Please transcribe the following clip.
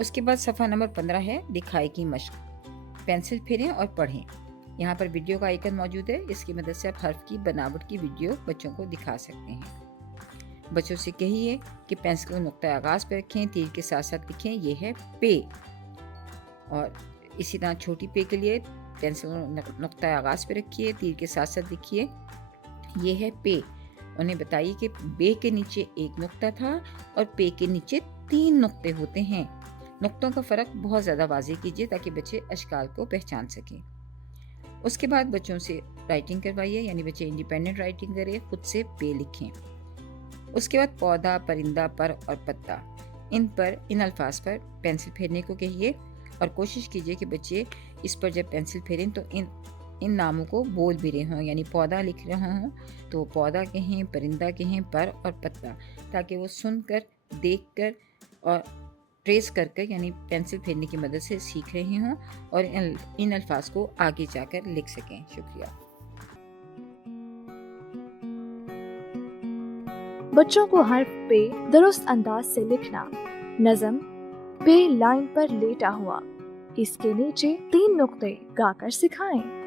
उसके बाद सफ़ा नंबर 15 है लिखाई की मश्क। पेंसिल फेरें और पढ़ें। यहाँ पर वीडियो का आइकन मौजूद है, इसकी मदद से आप हर्फ की बनावट की वीडियो बच्चों को दिखा सकते हैं। बच्चों से कहिए कि पेंसिल को नुक्ता आगाज पर रखें, तीर के साथ साथ लिखें ये है पे। और इसी तरह छोटी पे के लिए पेंसिल को नुक्ता आगाज पर रखिए, तीर के साथ साथ लिखिए ये है पे। उन्हें बताइए कि बे के नीचे एक नुक्ता था और पे के नीचे 3 नुक्ते होते हैं। नुक्तों का फ़र्क बहुत ज़्यादा वाज़ेह कीजिए ताकि बच्चे अशकाल को पहचान सकें। उसके बाद बच्चों से राइटिंग करवाइए, यानी बच्चे इंडिपेंडेंट राइटिंग करें, खुद से पे लिखें। उसके बाद पौधा, परिंदा, पर और पत्ता, इन अल्फाज पर पेंसिल फेरने को कहिए और कोशिश कीजिए कि बच्चे इस पर जब पेंसिल फेरें तो इन नामों को बोल भी रहे हों, यानी पौधा लिख रहे हों तो पौधा कहें, परिंदा कहें, पर और पत्ता, ताकि वो सुनकर, देखकर और ट्रेस कर यानी पेंसिल फेरने की मदद से सीख रहे हों और इन अल्फाज को आगे जाकर लिख सकें। शुक्रिया। बच्चों को हर्फ पे दुरुस्त अंदाज से लिखना। नज़म पे लाइन पर लेटा हुआ, इसके नीचे 3 नुक्ते गाकर सिखाएं।